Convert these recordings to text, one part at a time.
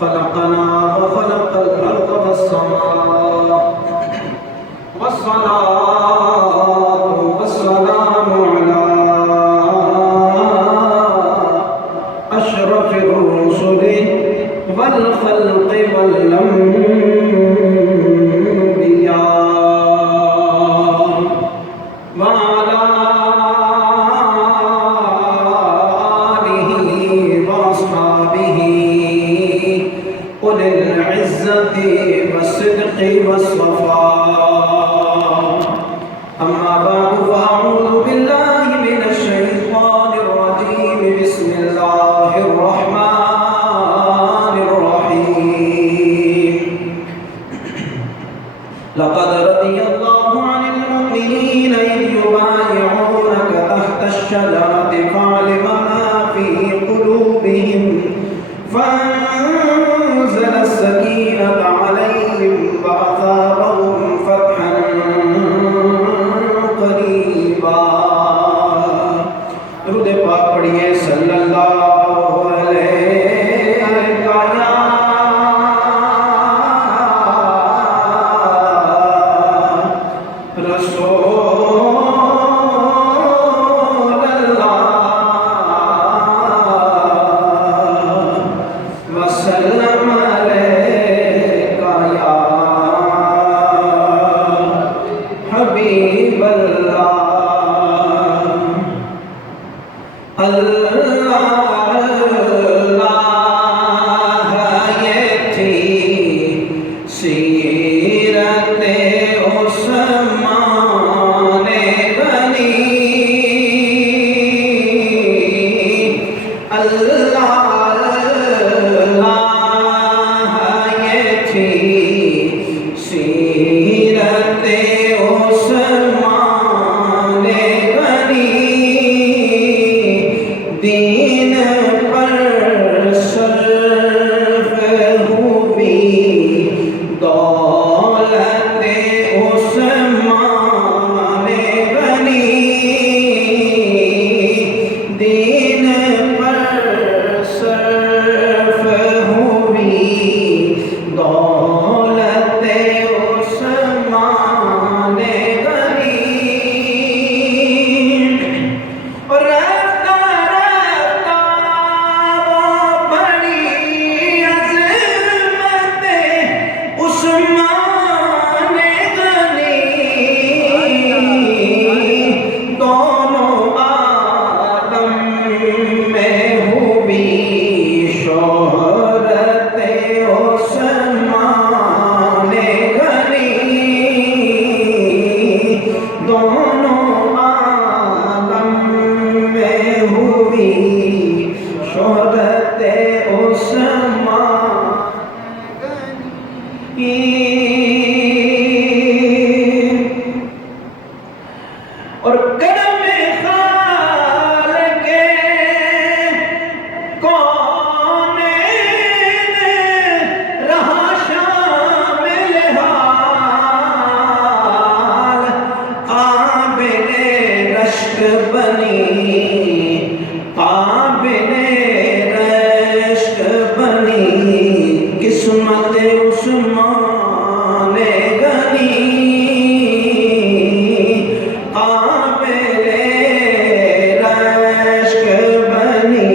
خلقنا وخلق الأرض والسماء والصلاة والسلام على أشرف الرسل والخلق والأنبياء وعلى آله وأصحابه أولي العزة والصدق والصفاء. أما بعد فأعوذ بالله من الشيطان الرجيم. بسم الله الرحمن الرحيم. لقد رضي الله عن المؤمنين إذ يبايعونك تحت الشجرة فعلم ما في قلوبهم فأنزل السكينة عليهم وأثابهم فتحا قريبا. درود پاک پڑھیے صلی اللہ علیہ رسول اللہ وسلم علیکہ یا حبیب اللہ. اللہ اللہ یہ تھی سیرت عثمان غنی. اللہ اللہ یہ تھی سیرت عثمان غنی. دین پر صرف ہوئی دولت عثمان غنی. دین پر صرف ہوئی دولت عثمان غنی. اور اور کرم خالق کونین رہا شامل حال. قابل رشک بنی قابل رشک بنی قسمت عثمان غنی. قابل رشک بنی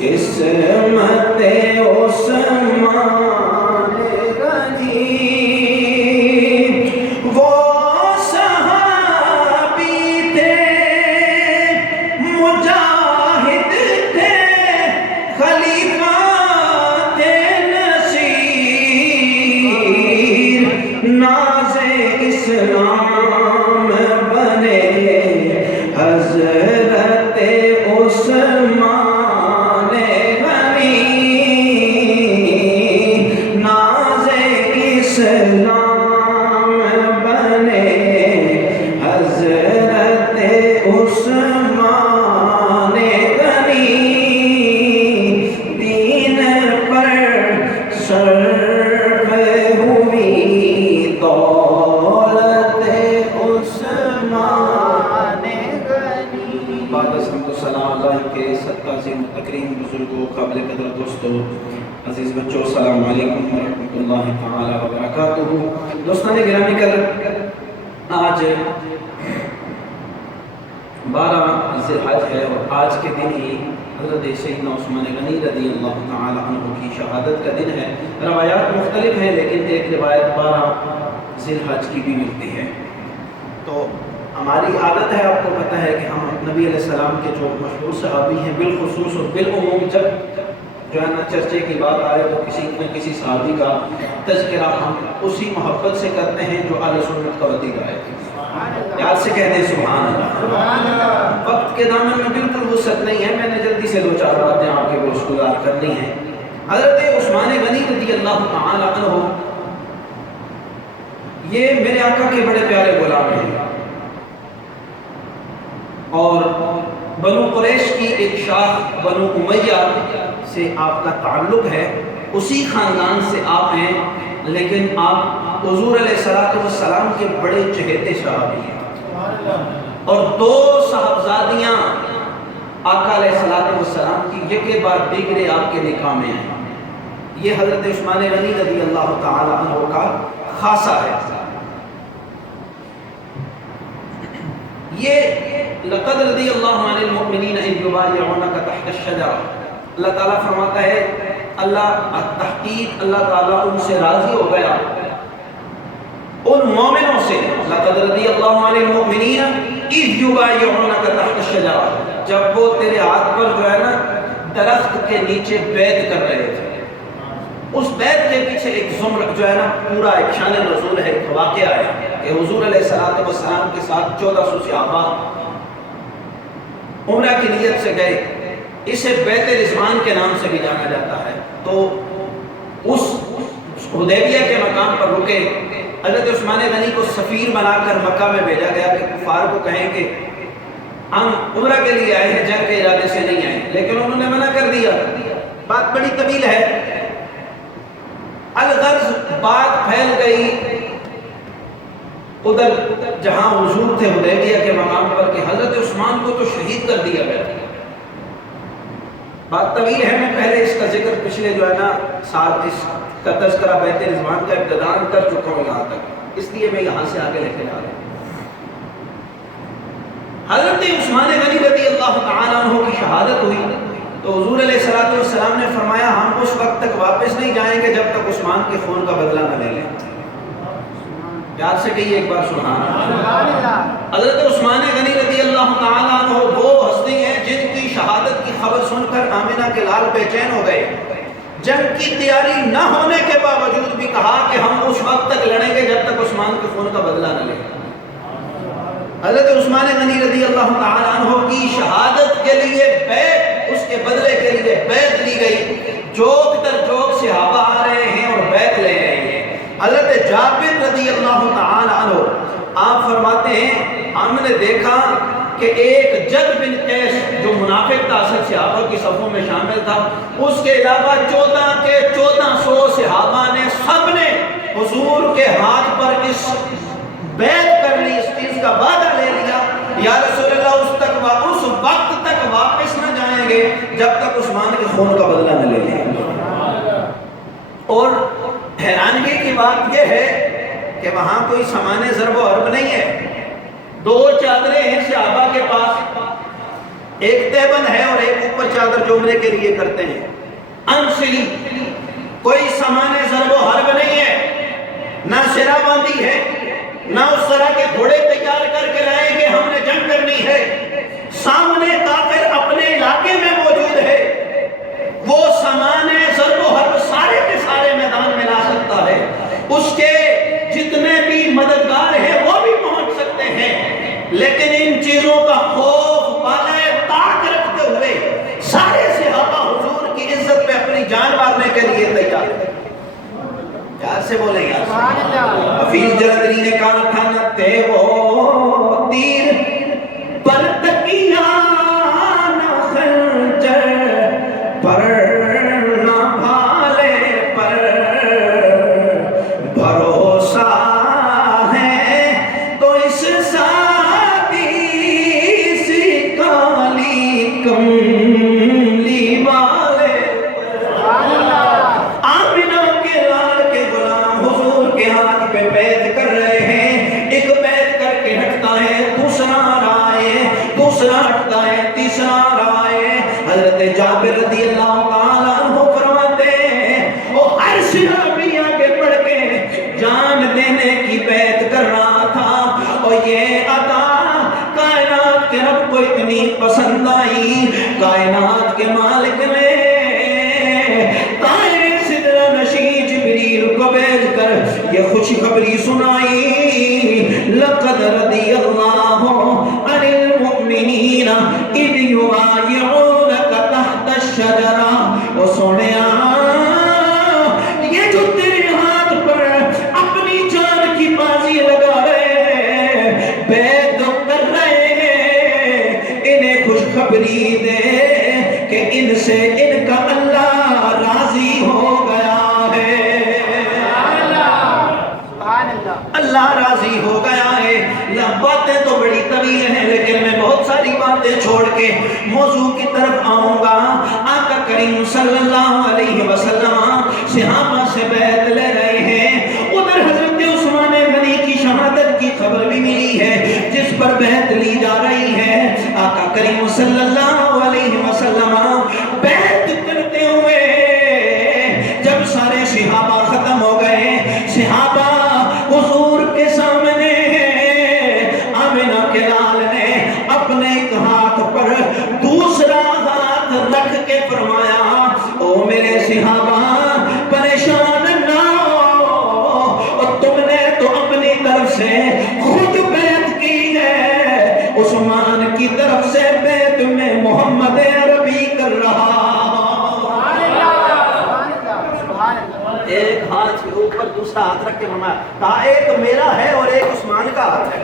قسمت عثمان غنی. وہ صحابی تھے مجاہد تھے خلیفہ تھے نصیر. ناز اسلام بنے حضرت عثمان غنی. ناز اسلام بنے حضرت عثمان غنی. دین پر صرف ہوئی تو قابل قدر دوستو، عزیز بچوں، السلام علیکم ورحمۃ اللہ تعالی وبرکاتہ۔ دوستان گرامی قدر، آج 12 ذی الحج ہے اور آج کے دن ہی حضرت سیدنا عثمان غنی رضی اللہ تعالی عنہ کی شہادت کا دن ہے۔ روایات مختلف ہیں لیکن ایک روایت 12 ذی الحج کی بھی ملتی ہے۔ تو ہماری عادت ہے، آپ کو پتہ ہے کہ ہم نبی علیہ السلام کے جو مشہور صحابی ہیں بالخصوص اور بالعموم جب جو ہے نا چرچے کی بات آئے تو کسی نہ کسی صحابی کا تذکرہ ہم اسی محبت سے کرتے ہیں جو اہل سنت کا وطیدہ ہے۔ یاد سے کہتے ہیں سبحان اللہ۔ وقت کے دامن میں بالکل وسعت نہیں ہے، میں نے جلدی سے 2-4 باتیں آپ کے گوش گزار کرنی ہیں۔ حضرت عثمان غنی رضی اللہ تعالی عنہ یہ میرے آقا کے بڑے پیارے غلام ہیں اور بنو قریش کی ایک شاخ بنو امیہ سے آپ کا تعلق ہے، اسی خاندان سے آپ ہیں، لیکن آپ حضور علیہ السلام کے بڑے چہیتے صحابی ہیں اور 2 صاحبزادیاں آقا علیہ السلام کی یکے بعد دیگرے آپ کے نکاح میں ہیں۔ یہ حضرت عثمان غنی رضی اللہ تعالی عنہ کا خاصہ ہے۔ یہ لقد رضی اللہ عن المؤمنین اذ یبایعونک تحت الشجرہ، اللہ تعالیٰ فرماتا ہے تحقیق اللہ تعالیٰ ان سے راضی ہو گیا، ان مومنوں سے۔ لقد رضی اللہ عن المؤمنین اذ یبایعونک تحت الشجرہ، جب وہ تیرے ہاتھ پر جو ہے نا درخت کے نیچے بیعت کر رہے تھے۔ اس بیعت کے پیچھے ایک زمر جو ہے نا پورا ایک شان نزول ہے، ایک واقعہ ہے کہ حضور علیہ السلام کے ساتھ 1400 صحابہ عمرہ کی نیت سے گئے۔ اسے بیت رضوان کے نام سے بھی جانا جاتا ہے۔ تو اس حدیبیہ کے مقام پر رکے، حضرت عثمان غنی کو سفیر بنا کر مکہ میں بھیجا گیا کہ کفار کو کہیں کہ ہم عمرہ کے لیے آئے ہیں، جنگ کے ارادے سے نہیں آئے، لیکن انہوں نے منع کر دیا۔ بات بڑی طویل ہے، الغرض بات پھیل گئی ادھر جہاں حضور تھے حدیبیہ کے مقام پر کہ حضرت عثمان کو تو شہید کر دیا گیا۔ بات طویل ہے، میں پہلے اس کا ذکر پچھلے جو ہے نا سال اس کا تذکرہ بیت رضوان کا ابتداء کر چکا ہوں یہاں تک، اس لیے میں یہاں سے آگے لے کے جا رہا ہوں۔ حضرت عثمان غنی رضی اللہ تعالیٰ عنہ کی شہادت ہوئی تو حضور علیہ السلام نے فرمایا ہم اس وقت تک واپس نہیں جائیں گے جب تک عثمان کے خون کا بدلہ نہ لے لیں۔ یاد سے کہیے ایک بار سبحان اللہ۔ حضرت عثمان غنی رضی اللہ تعالیٰ عنہ وہ ہستی ہیں جن کی شہادت کی خبر سن کر آمنہ کے لال بے چین ہو گئے۔ جنگ کی تیاری نہ ہونے کے باوجود بھی کہا کہ ہم اس وقت تک لڑیں گے جب تک عثمان کے خون کا بدلہ نہ لیں۔ حضرت عثمان غنی رضی اللہ تعالیٰ عنہ کی شہادت کے لیے بیعت، اس کے بدلے کے لیے بیعت لی گئی۔ جوک در جوک صحابہ آ رہے ہیں اور بیعت لے رہے ہیں۔ حضرت جابر رضی اللہ تعالی عنہ آپ فرماتے ہیں ہم نے دیکھا کہ ایک جد بن قیس جو منافق تھا، صحابہ کی صفوں میں شامل تھا، اس کے علاوہ 1400 صحابہ نے سب نے حضور کے ہاتھ پر اس بیعت کر لی، اس چیز کا وعدہ لے لیا یا رسول اللہ اس وقت تک واپس نہ جائیں گے جب تک عثمان کے خون کا بدلہ نہ لے لیں۔ اور حیرانگی کی بات یہ ہے کہ وہاں کوئی سامان ضرب و حرب نہیں ہے، 2 چادریں ہیں صحابہ کے پاس، ایک تیبند ہے اور ایک اوپر چادر جو عمرے کے لیے کرتے ہیں، انسلی کوئی سامان ضرب و حرب نہیں ہے، نہ شرح باندھی ہے، نہ اس طرح کے گھوڑے تیار کر کے لائیں کہ ہم نے جنگ کرنی ہے۔ سامنے کافر اپنے علاقے میں موجود ہے، وہ سامان ضرب و حرب سارے کے سارے میدان میں لا سکتا ہے، اس کے جتنے بھی مددگار ہیں وہ بھی پہنچ سکتے ہیں، لیکن ان چیزوں کا خوف بالائے طاق رکھتے ہوئے سارے صحابہ حضور کی عزت پہ اپنی جان مارنے کے لیے تیار ہیں۔ پیار سے بولیں یار حفیظ جلندری نے کہا تھا نہ تے وہ تیر پر تکیہ نہ خنجر پر نہ بھالے پر بھروسہ ہے تو اس سادی سی کالی کملی والے خوشخبری سنائی، لقد رضی اللہ عن المؤمنین اذ یبایعونک تحت الشجرہ، وہ سونیا یہ جو تیرے ہاتھ پر اپنی جان کی بازی لگا رہے ہیں، بیعت کر رہے ہیں، انہیں خوشخبری دے کہ ان سے ان کا اللہ راضی ہو گیا ہے، اللہ راضی ہو گیا ہے۔ باتیں تو بڑی طویل ہیں لیکن میں بہت ساری باتیں چھوڑ کے موضوع کی طرف آؤں گا۔ آقا کریم صلی اللہ علیہ وسلم صحابہ سے بیعت لے رہے ہیں، ادھر حضرت عثمان غنی کی شہادت کی خبر بھی ملی ہے جس پر بیعت لی جا رہی ہے۔ آقا کریم صلی اللہ علیہ وسلم بیعت کرتے ہوئے جب سارے صحابہ ختم ہو گئے، صحابہ حضور کے سامنے، آمنہ کے لال نے اپنے ایک ہاتھ پر دوسرا ہاتھ رکھ کے فرمایا، او میرے صحابہ پریشان نہ ہو، اور تم نے تو اپنی طرف سے خود بیعت کی ہے، عثمان کی طرف سے بیعت میں محمد عربی کر رہا۔ ایک ہاتھ کے اوپر دوسرا ہاتھ رکھ کے فرمایا، کہا ایک میرا ہے اور ایک عثمان کا ہاتھ ہے۔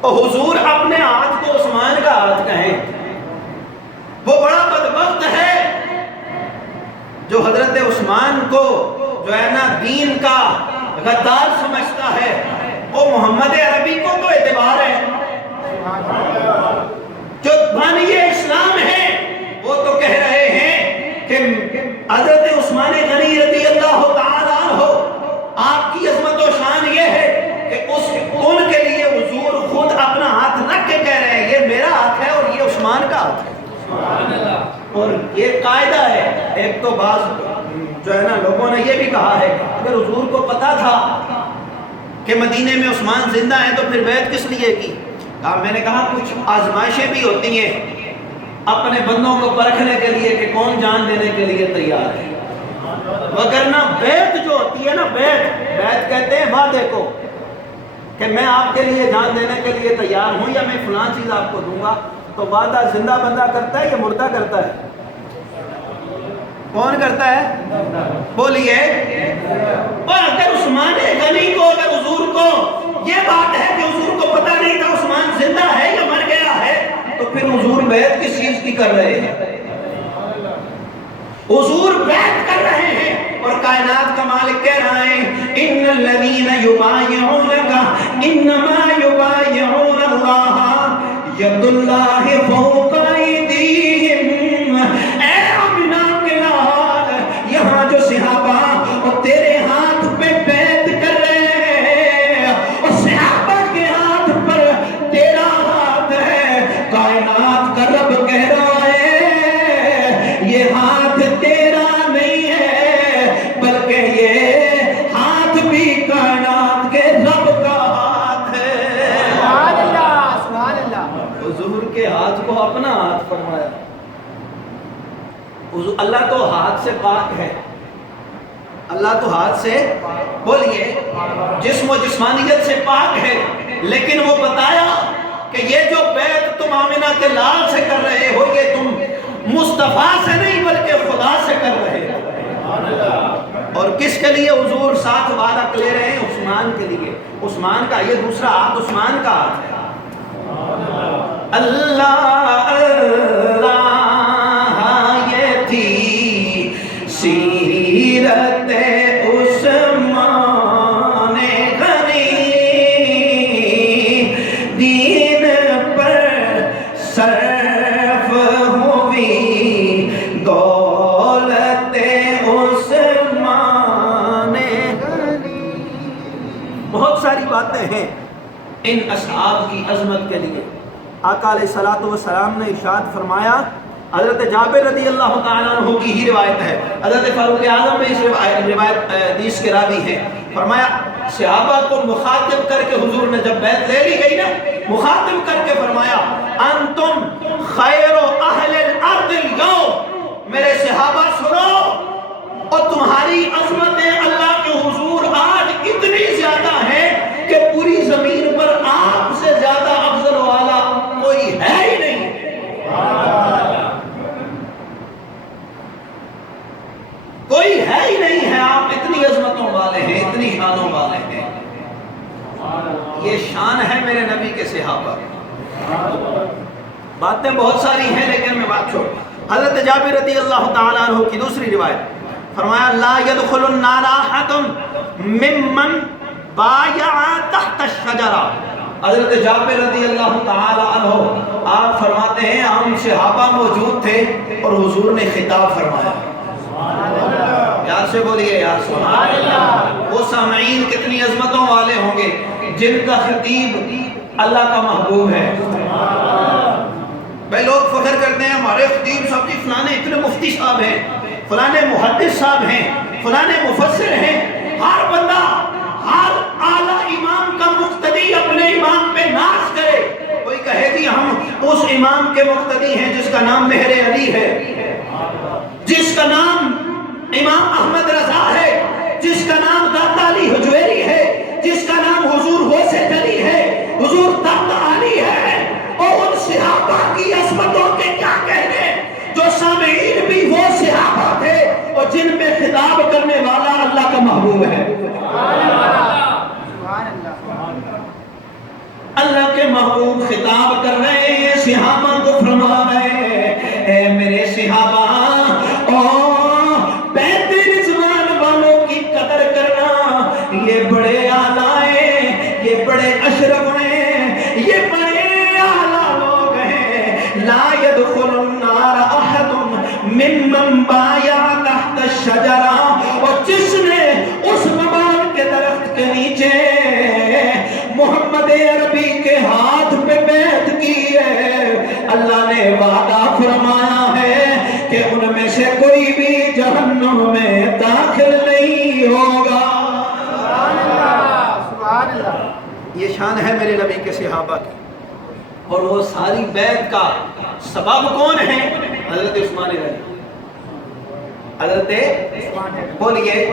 اور حضور اپنے ہاتھ کو عثمان کا ہاتھ کہیں، وہ بڑا بدبخت ہے جو حضرت عثمان کو جو ہے نا دین کا غدار سمجھتا ہے، وہ محمد عربی کو تو اعتبار ہے، جو بانی اسلام ہے وہ تو کہہ رہے ہیں کہ حضرت عثمان غنی رضی اللہ تعالیٰ عنہ آپ کی عظمت و شان یہ ہے کہ ان کے لیے حضور خود اپنا ہاتھ رکھ کے کہہ رہے ہیں یہ میرا ہاتھ ہے اور یہ عثمان کا ہاتھ ہے۔ اور یہ قاعدہ ہے، ایک تو بعض جو ہے نا لوگوں نے یہ بھی کہا ہے اگر حضور کو پتا تھا کہ مدینے میں عثمان زندہ ہیں تو پھر بیعت کس لیے کی؟ میں نے کہا کچھ آزمائشیں بھی ہوتی ہیں اپنے بندوں کو پرکھنے کے لیے کہ کون جان دینے کے لیے تیار ہے، وگرنہ بیعت جو ہوتی ہے نا، بیعت کہتے ہیں وعدے کو کہ میں آپ کے لیے جان دینے کے لیے تیار ہوں یا میں فلاں چیز آپ کو دوں گا، تو وعدہ زندہ بندہ کرتا ہے یا مردہ کرتا ہے؟ کون کرتا ہے؟ بولیے۔ اور اگر عثمان غنی کو، اگر حضور کو یہ بات ہے کہ حضور کو پتہ نہیں تھا عثمان زندہ ہے یا مر گیا ہے، تو پھر حضور بیعت کس چیز کی کر رہے ہیں؟ حضور بیعت کر رہے ہیں اور کائنات کا مالک کہہ رہا ہے ان الذین یبایعونک انما یبایعون اللہ ید اللہ فوق ایدیہم۔ اے آمنہ کے لال، یہاں جو صحابہ اور تیرے ہاتھ پہ بیعت کر رہے ہیں اور صحابہ کے ہاتھ پر تیرا ہاتھ ہے، کائنات کا رب کہہ رہا ہے یہ ہاتھ تیرا نہیں ہے بلکہ یہ ہاتھ بھی کائنات کے رب کا ہاتھ ہے۔ سبحان اللہ، سبحان اللہ۔ حضور کے ہاتھ کو اپنا ہاتھ فرمایا۔ اللہ تو ہاتھ سے پاک ہے، اللہ تو ہاتھ سے، بولیے، جسم و جسمانیت سے پاک ہے، لیکن وہ بتایا کہ یہ جو بیعت تم آمنہ کے لال سے کر رہے ہو یہ تم مصطفیٰ سے نہیں بلکہ خدا سے کر رہے ہو۔ اور کس کے لیے حضور ساتھ وعدہ لے رہے ہیں؟ عثمان کے لیے۔ عثمان کا یہ دوسرا ہاتھ عثمان کا ہاتھ ہے۔ اللہ اللہ یہ تھی سیرت عثمان غنی، دین پر صرف ہوئی دولت عثمان غنی۔ بہت ساری باتیں ہیں ان اصحاب کی عظمت کے لیے۔ آقا علیہ السلام نے ارشاد فرمایا، حضرت جابر رضی اللہ تعالیٰ عنہ کی ہی روایت ہے، حضرت فاروق اعظم میں اس روایت حدیث کے راوی ہیں، فرمایا صحابہ کو مخاطب کر کے حضور نے جب بیعت لے لی گئی نا، مخاطب کر کے فرمایا انتم خیر اہل الارض اليوم، میرے صحابہ سنو، اور تمہاری عظمتیں اللہ کے حضور کوئی ہے ہی نہیں ہے، آپ اتنی عظمتوں والے ہیں، اتنی شانوں والے ہیں۔ یہ شان ہے میرے نبی کے صحابہ۔ باتیں بہت ساری ہیں لیکن میں بات چھوڑ۔ حضرت جابر رضی اللہ تعالیٰ عنہ کی دوسری روایت، فرمایا لا يدخل النار احد ممن بايع تحت الشجرہ۔ حضرت جابر رضی اللہ تعالیٰ عنہ آپ فرماتے ہیں ہم صحابہ موجود تھے اور حضور نے خطاب فرمایا، یار سے بولیے یار سبحان اللہ۔ وہ سامعین کتنی عظمتوں والے ہوں گے جن کا خطیب اللہ کا محبوب ہے۔ بھائی لوگ فخر کرتے ہیں ہمارے خطیب صاحب جی فلانے اتنے مفتی صاحب ہیں، فلانے محدث صاحب ہیں، فلانے مفسر ہیں۔ ہر بندہ ہر اعلیٰ امام کا مقتدی اپنے امام پہ ناز کرے۔ کوئی کہے جی ہم اس امام کے مقتدی ہیں جس کا نام مہر علی ہے، جس کا نام امام احمد رضا ہے، جس کا نام داتا علی حجویری ہے، جس کا نام حضور غوث علی ہے، حضور داتا علی ہے۔ اور ان صحابہ کی عظمتوں کے کیا کہنے جو سامعین بھی وہ صحابہ تھے اور جن میں خطاب کرنے والا اللہ کا محبوب ہے۔ اللہ کے محبوب خطاب کر رہے ہیں، صحابہ کو فرما رہے ہیں اے میرے صحابہ بیت رضوان والوں کی قدر کرنا، یہ بڑے اعلیٰ ہیں، یہ بڑے اشرف ہیں، یہ بڑے اعلیٰ لوگ ہیں۔ لا يدخل النار احد ممن بايع تحت الشجرہ، اور جس نے اس مبارک کے درخت کے نیچے محمد عربی کے ہاتھ پہ بیعت کی ہے، اللہ نے وعدہ فرمایا ہے کہ ان میں سے کوئی بھی جہنم میں داخل نہیں ہوگا۔ سبحان اللہ۔ یہ شان ہے میرے نبی کے صحابہ کی۔ اور وہ ساری بیعت کا سبب کون ہے؟ حضرت عثمان غنی۔ حضرت بولیے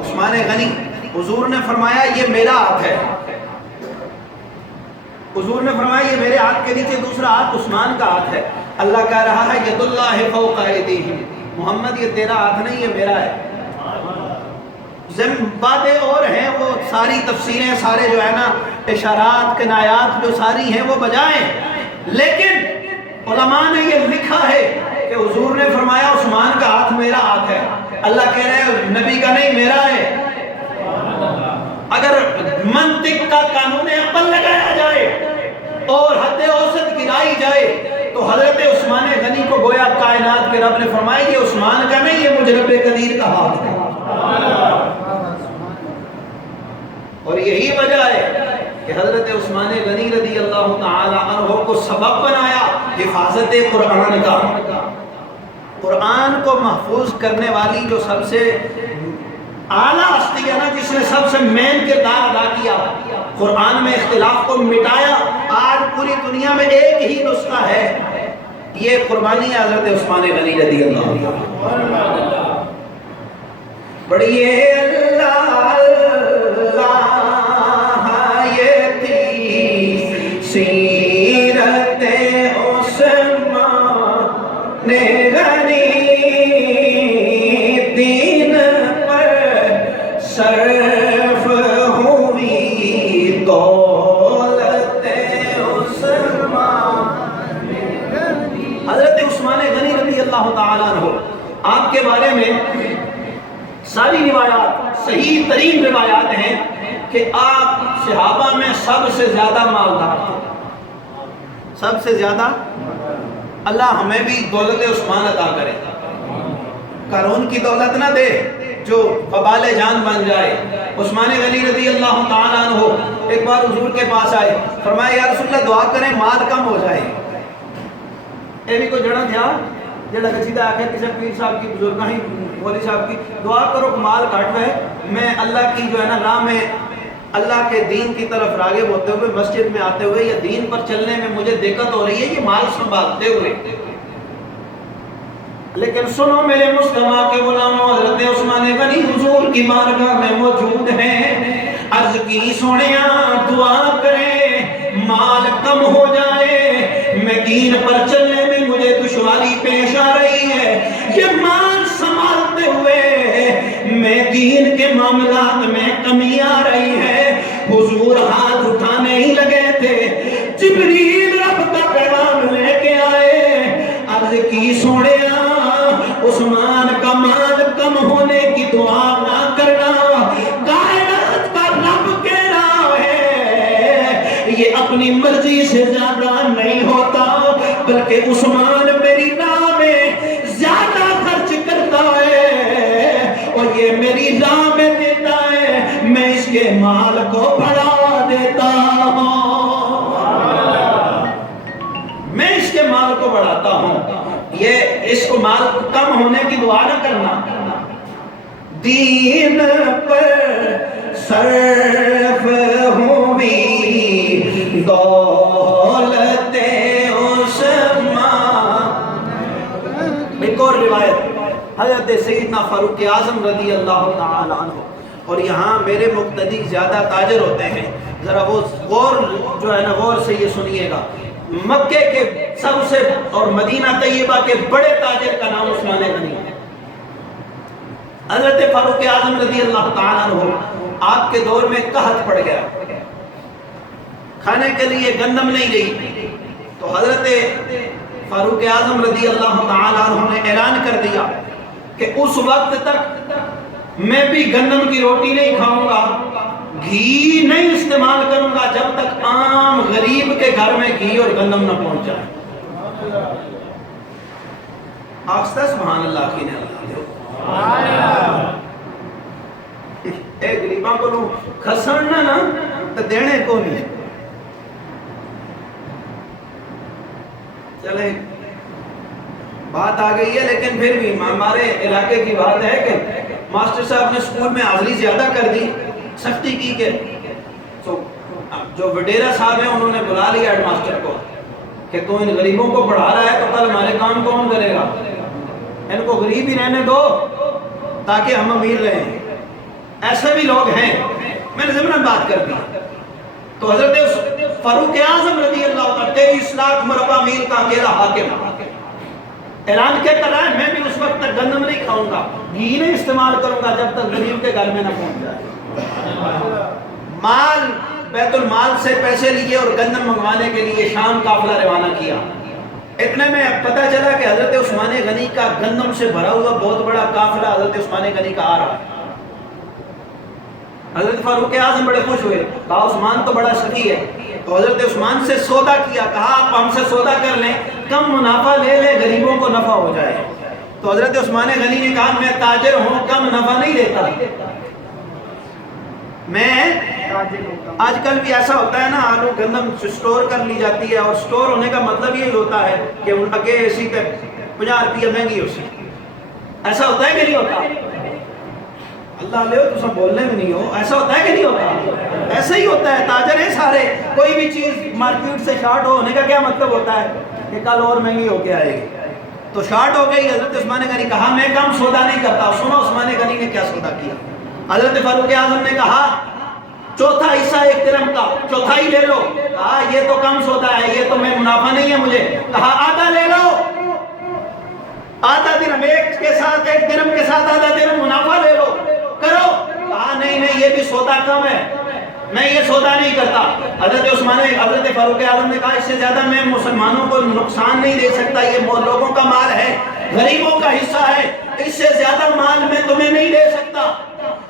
عثمان غنی۔ حضور نے فرمایا یہ میرا ہاتھ ہے، حضور نے فرمایا یہ میرے ہاتھ کے نیچے دوسرا ہاتھ عثمان کا ہاتھ ہے۔ اللہ کہہ رہا ہے ید اللہ فوق ایدیہم، محمد یہ تیرا ہاتھ نہیں یہ میرا ہے۔ باتیں اور ہیں وہ ساری تفسیریں سارے جو ہے نا اشارات کنایات جو ساری ہیں وہ بجائیں، لیکن علماء نے یہ لکھا ہے کہ حضور نے فرمایا عثمان کا ہاتھ میرا ہاتھ ہے، اللہ کہہ رہے ہیں نبی کا نہیں میرا ہے۔ اگر منطق کا قانون عقل لگایا جائے اور حد اوسط گرائی جائے تو حضرت عثمان غنی کو گویا کائنات کے رب نے فرمایا یہ عثمان کا نہیں یہ مجھ رب قدیر کا ہاتھ ہے۔ اور یہی وجہ ہے کہ حضرت عثمان غنی رضی اللہ تعالی عنہ کو سبب بنایا حفاظت قرآن کا۔ قرآن کو محفوظ کرنے والی جو سب سے اعلیٰ ہستی ہے نا، جس نے سب سے مین کردار ادا کیا، قرآن میں اختلاف کو مٹایا، آج پوری دنیا میں ایک ہی نسخہ ہے، یہ قربانی حضرت عثمان غنی رضی اللہ عنہ۔ بڑھئے اللہ اللہ یہ تھی سیرت عثمان غنی، دین پر صرف ہوئی دولت عثمان غنی۔ حضرت عثمان غنی رضی اللہ تعالیٰ عنہ، آپ کے بارے میں ساری روایات صحیح ترین روایات ہیں کہ آپ صحابہ میں سب سے زیادہ مالدار تھے، سب سے زیادہ۔ اللہ ہمیں بھی دولت عثمان عطا کرے، قارون کی دولت نہ دے جو وبال جان بن جائے۔ عثمان غنی رضی اللہ تعالیٰ عنہ ایک بار حضور کے پاس آئے، فرمایا یا رسول اللہ دعا کریں مال کم ہو جائے۔ اے بھی کوئی جڑا تھا جڑا کسیدہ آکھے کسی پیر صاحب کی بزرگاں ہی مولی صاحب کی دعا کرو مال کٹ رہے، میں اللہ کی جو ہے نا راہ میں اللہ کے دین کی طرف راغب ہوتے ہوئے مسجد میں آتے ہوئے یا دین پر چلنے میں مجھے دقت ہو رہی ہے یہ مال سنبھالتے ہوئے۔ لیکن سنو میرے مصطفیٰ کے غلاموں، حضرت عثمان غنی حضور کی بارگاہ میں موجود ہیں، عرض کی سونیاں دعا کریں مال کم ہو جائے، میں دین پر چلنے میں مجھے دشواری پیش آ رہی ہے، یہ مال سنبھالتے ہوئے میں دین کے معاملات میں کمی آ رہی ہے۔ حضور ہاتھ اٹھانے ہی لگے تھے، جبریل رب کا پیغام لے کے آئے، عرض کی سوڑیا عثمان کا مال کم ہونے کی دعا نہ کرنا، کائنات کا رب کہہ رہا ہے یہ اپنی مرضی سے زیادہ نہیں ہوتا، بلکہ عثمان میری راہ میں زیادہ خرچ کرتا ہے اور یہ میری راہ میں دیتا ہے، میں اس کے مال کو بڑھا دیتا ہوں، میں اس کے مال کو بڑھاتا ہوں۔ یہ اس کو مال کم ہونے کی دعا نہ کرنا۔ دین پر صرف ہوئی دولت عثمان۔ ایک اور روایت حضرت سیدنا فاروق اعظم رضی اللہ تعالی عنہ، اور یہاں میرے مقتدی زیادہ تاجر ہوتے ہیں، ذرا وہ غور جو ہے نا غور سے یہ سنیے گا، مکے کے سب سے اور مدینہ طیبہ کے بڑے تاجر کا نام عثمان غنی ہے۔ حضرت فاروق اعظم رضی اللہ تعالیٰ عنہ آپ کے دور میں قحط پڑ گیا، کھانے کے لیے گندم نہیں رہی، تو حضرت فاروق اعظم رضی اللہ تعالیٰ عنہ نے اعلان کر دیا کہ اس وقت تک میں بھی گندم کی روٹی نہیں کھاؤں گا، گھی نہیں استعمال کروں گا جب تک عام غریب کے گھر میں گھی اور گندم نہ پہنچ جائے۔ آخستہ سبحان اللہ کی نے ایک غریباں کو نو کھسرنا نا تو دینے کو نہیں۔ چلیں بات آ گئی ہے، لیکن پھر بھی ہمارے علاقے کی بات ہے کہ ماسٹر صاحب نے اسکول میں حاضری زیادہ کر دی، سختی کی کہ تو جو وڈیرا صاحب ہیں انہوں نے بلا لیا ہیڈ ماسٹر کو کہ تو ان غریبوں کو پڑھا رہا ہے تو کل ہمارے کام کون کرے گا، ان کو غریب ہی رہنے دو تاکہ ہم امیر رہیں۔ ایسے بھی لوگ ہیں، میں نے ضمن بات کر دی۔ تو حضرت فاروق اعظم رضی اللہ عنہ 23 لاکھ مربع میل کا اکیلا حاکم اعلان کیا کر رہا ہے میں بھی اس وقت تک گندم نہیں کھاؤں گا، گھی نہیں استعمال کروں گا جب تک غریب کے گھر میں نہ پہنچ جائے۔ مال بیت المال سے پیسے لیے اور گندم منگوانے کے لیے شام قافلہ روانہ کیا۔ اتنے میں پتہ چلا کہ حضرت عثمان غنی کا گندم سے بھرا ہوا بہت بڑا قافلہ حضرت عثمان غنی کا آ رہا ہے۔ حضرت فاروق اعظم بڑے خوش ہوئے، کہا عثمان تو بڑا سخی ہے، تو حضرت عثمان سے سودا کیا، کہا آپ ہم سے سودا کر لیں، کم منافع لے لیں، غریبوں کو نفع ہو جائے۔ تو حضرت عثمان غنی نے کہا میں تاجر ہوں، کم نفع نہیں لیتا، میں آج کل بھی ایسا ہوتا ہے نا، آلو گندم سٹور کر لی جاتی ہے، اور سٹور ہونے کا مطلب یہ ہوتا ہے کہ ان اگے اسی تک 50 روپیہ مہنگی ہو سی، ایسا ہوتا ہے کہ نہیں ہوتا؟ اللہ لے تو سب بولنے میں نہیں ہو، ایسا ہوتا ہے کہ نہیں ہوتا؟ ایسا ہی ہوتا ہے، تاجر ہیں سارے، کوئی بھی چیز مارکیٹ سے شارٹ ہونے کا کیا مطلب ہوتا ہے کہ کل اور مہنگی ہو کے آئے گی، تو شارٹ ہو گئی۔ حضرت عثمان غنی کہا میں کم سودا نہیں کرتا۔ سنو عثمان غنی نے کیا سودا کیا۔ حضرت فاروق اعظم نے کہا چوتھا حصہ 1 درہم کا، چوتھائی لے لو۔ کہا یہ تو کم سودا ہے، یہ تو میں منافع نہیں ہے مجھے۔ کہا آدھا لے لو، آدھا درہم، 1 کے ساتھ 1 درہم کے ساتھ آدھا درہم منافع لے لو، کرو۔ کہا نہیں نہیں یہ بھی سودا کم ہے، میں یہ سودا نہیں کرتا۔ حضرت فاروق اعظم نے کہا اس سے زیادہ میں مسلمانوں کو نقصان نہیں دے سکتا، یہ لوگوں کا مال ہے، غریبوں کا حصہ ہے، اس سے زیادہ مال میں تمہیں نہیں دے سکتا۔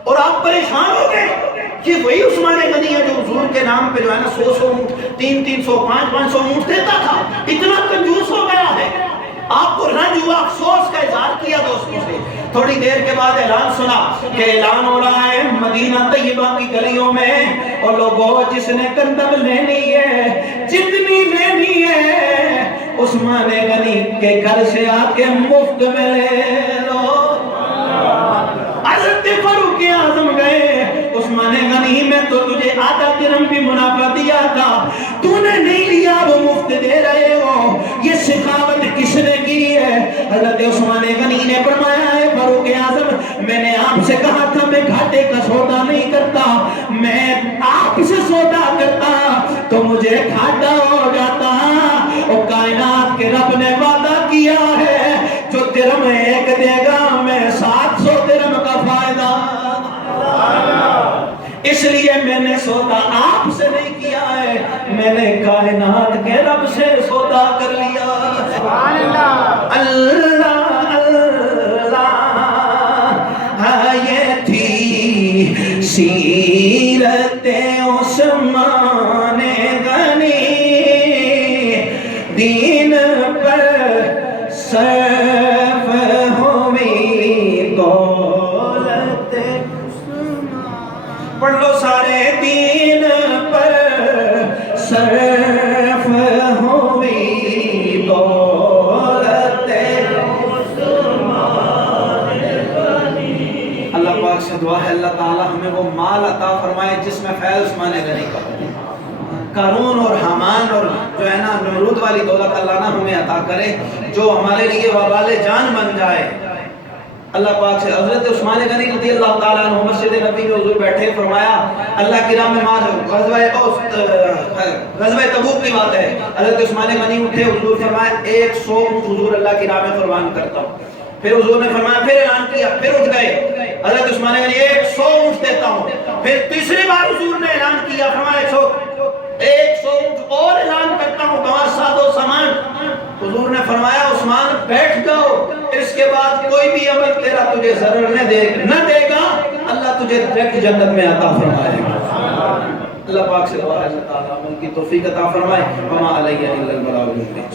اور آپ پریشان ہو گئے کہ وہی عثمان غنی ہے جو حضور کے نام پہ جو ہے نا 100 اونٹ، 300 500 اونٹ دیتا تھا، اتنا کنجوس ہو گیا ہے۔ آپ کو رنج ہوا، افسوس کا اظہار کیا دوستوں سے۔ تھوڑی دیر کے بعد اعلان سنا کہ اعلان ہو رہا ہے مدینہ طیبہ کی گلیوں میں، اور لوگوں جس نے گندم لینی ہے، جتنی لینی ہے، عثمان غنی کے گھر سے آ کے مفت میں لے لو۔ حضرت فاروق اعظم گئے، عثمان غنی میں تو تجھے آدھا درہم بھی منافع دیا تھا، تو نے نہیں لیا، وہ مفت دے رہے ہو، یہ سخاوت کس نے کی ہے؟ حضرت عثمان غنی نے فرمایا ہے فاروق اعظم میں نے آپ سے کہا تھا میں گھاٹے کا سودا نہیں کرتا، میں آپ سے سودا کرتا تو مجھے گھاٹا ہو جاتا۔ اور کائنات کے رب نے وعدہ کیا ہے جو درہم 1 دے گا میں 700 درہم کا فائدہ اس لیے میں نے سودا آپ سے نہیں کیا ہے، میں نے کائنات کے رب سے سودا کر لیا۔ سبحان اللہ اللہ اللہ، یہ تھی سیرت عثمان غنی، دین پر صرف ہوئی دولت، پڑھ لو سارے، دین پر صرف ہوئی دولت عثمان۔ اللہ پاک سے دعا ہے اللہ تعالی ہمیں وہ مال عطا فرمائے جس میں فیض عثمان غنی کا ہو۔ قارون اور حامان اور جو ہے نا نمرود والی دولت اللہ نہ ہمیں عطا کرے جو ہمارے لیے وبال جان بن جائے۔ اللہ پاک سے حضرت عثمان غنی رضی اللہ تعالیٰ عنہ مسجد نبی میں حضور بیٹھے، فرمایا اللہ کی راہ میں مار، غزوہ تبوک کی بات ہے، حضرت عثمان غنی اٹھے، حضور فرمایا 100 اونٹ حضور اللہ کی راہ میں قربان کرتا ہوں۔ پھر حضور نے فرمایا، پھر اعلان کیا، پھر اٹھ گئے، حضرت عثمان غنی 100 اونٹ دیتا ہوں۔ پھر تیسری بار حضور نے اعلان کیا، فرمایا 100 اونٹ اور اعلان کرتا ہوں، تمہارا ساز و سامان۔ حضور نے فرمایا عثمان بیٹھ جاؤ، اس کے بعد کوئی بھی عمل تیرا تجھے ضرر نہ دے گا، اللہ تجھے ڈائریکٹ جنت میں عطا فرمائے گا۔ اللہ پاک سے دعا ہے اللہ تعالیٰ عمل کی توفیق عطا فرمائے۔ وما علیہ الا البلاغ المبین۔